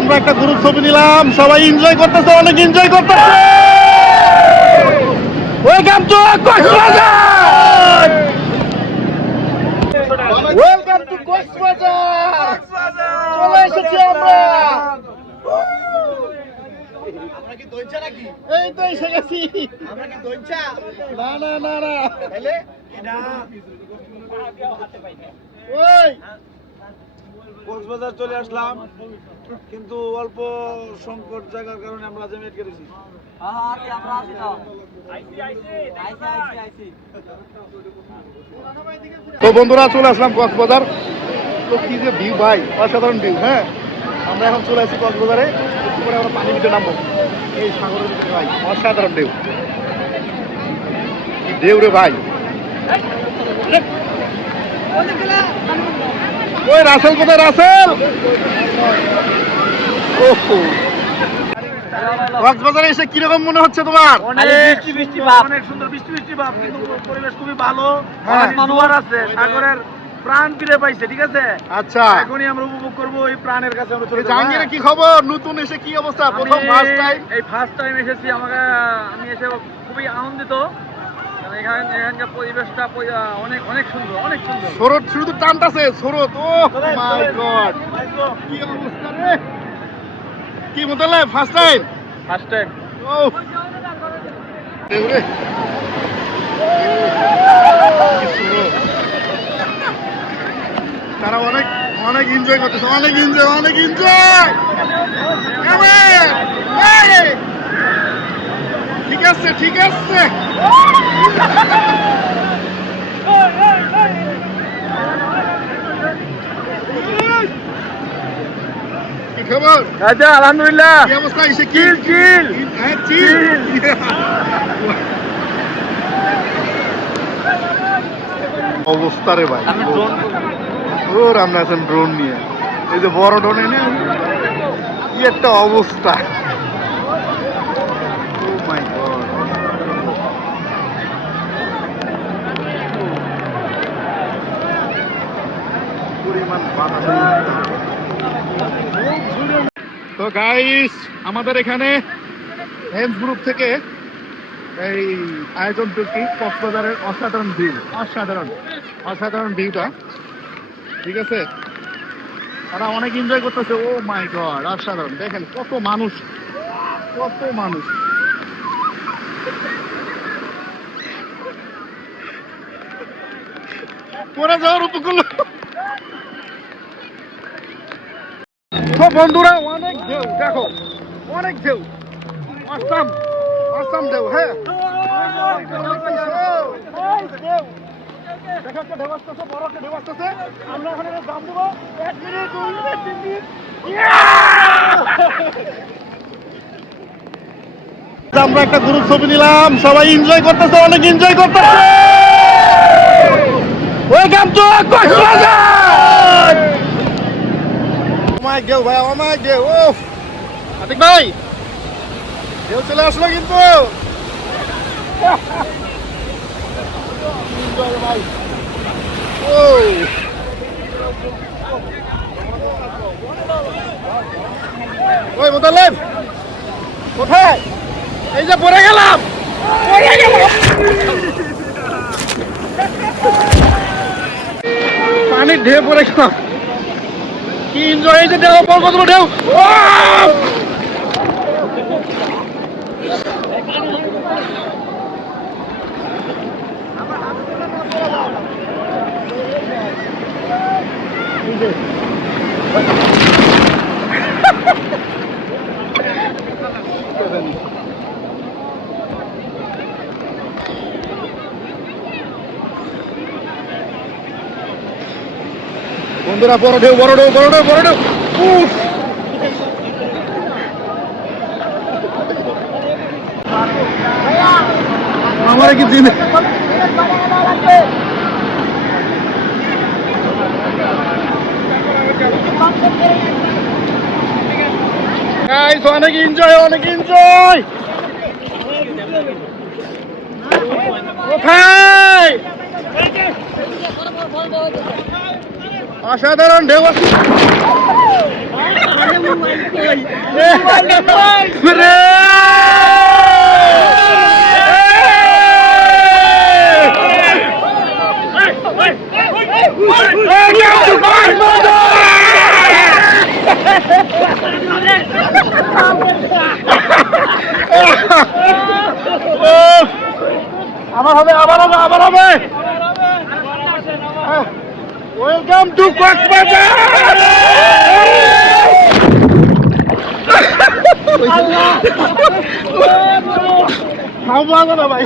আমরা একটা গ্রুপ ছবি নিলাম, সবাই এনজয় করতেছে, অনেক এনজয় করতেছে। Welcome to Cox's Bazar, welcome to Cox's Bazar. চলে এসেছি আমরা। এই তো এসে গেছি। না না না না, ওই কক্সবাজার চলে আসলাম, কিন্তু অল্প সংকট জায়গার কারণে আমরা জেমেট করেছি। তো বন্ধুরা চলে আসলাম কক্সবাজার। তো কি যে ভিউ ভাই, অসাধারণ ভিউ। হ্যাঁ, আমরা এখন চলে আসছি কক্সবাজারে। একটু পরে আমরা পানির ভিতরে নামবো। এই সাগরের ভিতরে ভাই অসাধারণ ঢেউ, কি ঢেউ রে ভাই। ওই রাসেল কোথায়, রাসেল? কক্সবাজারে এসে কিরকম মনে হচ্ছে তোমার? অনেক সুন্দর বৃষ্টি বৃষ্টি ভাব, কিন্তু পরিবেশ খুবই ভালো। অনেক জোয়ার আছে, সাগরের প্রাণ ফিরে পাইছে। ঠিক আছে, আচ্ছা, এখনই আমরা উপভোগ করবো এই প্রাণের কাছে। আমরা চলে জাহাঙ্গীরের কি খবর? নতুন এসে কি অবস্থা? প্রথম ফার্স্ট টাইম, এই ফার্স্ট টাইম এসেছি। আমি এসে খুবই আনন্দিত। এখানকার পরিবেশটা অনেক অনেক সুন্দর, অনেক সুন্দর। স্রোত শুধু টানতাছে, স্রোত। ও মাই গড, কি অবস্থা রে। কি মোতালে ফার্স্ট টাইম? First time. ও রে, তারা অনেক অনেক এনজয় করতেছে, অনেক এনজয়, অনেক এনজয়। ঠিক আছে, ঠিক আছে। কি খবর? আচ্ছা, আলহামদুলিল্লাহ। কি অবস্থা? এসে চিল চিল। হ্যাঁ, চিল। অবস্থা রে ভাই, ওর আমরা আছেন ড্রোন নিয়ে। এই যে বড় ড্রোন এনে কি একটা অবস্থা। Oh my God. পরিমাণ তো গাইস, আমাদের এখানে হেমস গ্রুপ থেকে এই আয়োজন করছি কক্সবাজারের অসাধারণ ভিউ, অসাধারণ অসাধারণ ভিউটা। ঠিক আছে, তারা অনেক এনজয় করতেছে। ও মাই গড, অসাধারণ। দেখেন কত মানুষ, কত মানুষ। পরে যাওয়ার উপকূল। তো বন্ধুরা, অনেক ঢেউ, দেখো অনেক ঢেউ, অসাম অসাম ঢেউ। হ্যাঁ, দেখো একটা ঢেউ আসতেছে, বড় একটা ঢেউ আসতেছে। আমরা এখন এটা দাম দেবো 1 মিনিট, 2 মিনিট, 3 মিনিট। আমরা একটা গ্রুপ ছবি নিলাম, সবাই এনজয় করতেছে, অনেক এনজয় করতেছে। Welcome to Cox's Bazar. অমায়িক ঢেউ ভাই, অমায়িক ঢেউ। ও আতিক ভাই, ঢেউ চলে আসলো কিন্তু। ভাই ওই মোতালেব কোথায়? এই যে পড়ে গেলাম, পড়ে গেলাম। পানির ঢেউ পড়ে গেলাম। কি এনজয় হয়েছে, ঢেউ পড়বো, তোমার ঢেউ। বন্ধুরা, বড় ঢেউ, বড় ঢেউ, বড় ঢেউ, বড় ঢেউ। উফ, আমার কি দিন। গাইস, অনেক এনজয়, অনেক এনজয়। কোথায়? অসাধারণ ঢেউ আছে। আবার হবে, আবার হবে, আবার হবে। Welcome to Cox's Bazar. খাওয়া না ভাই।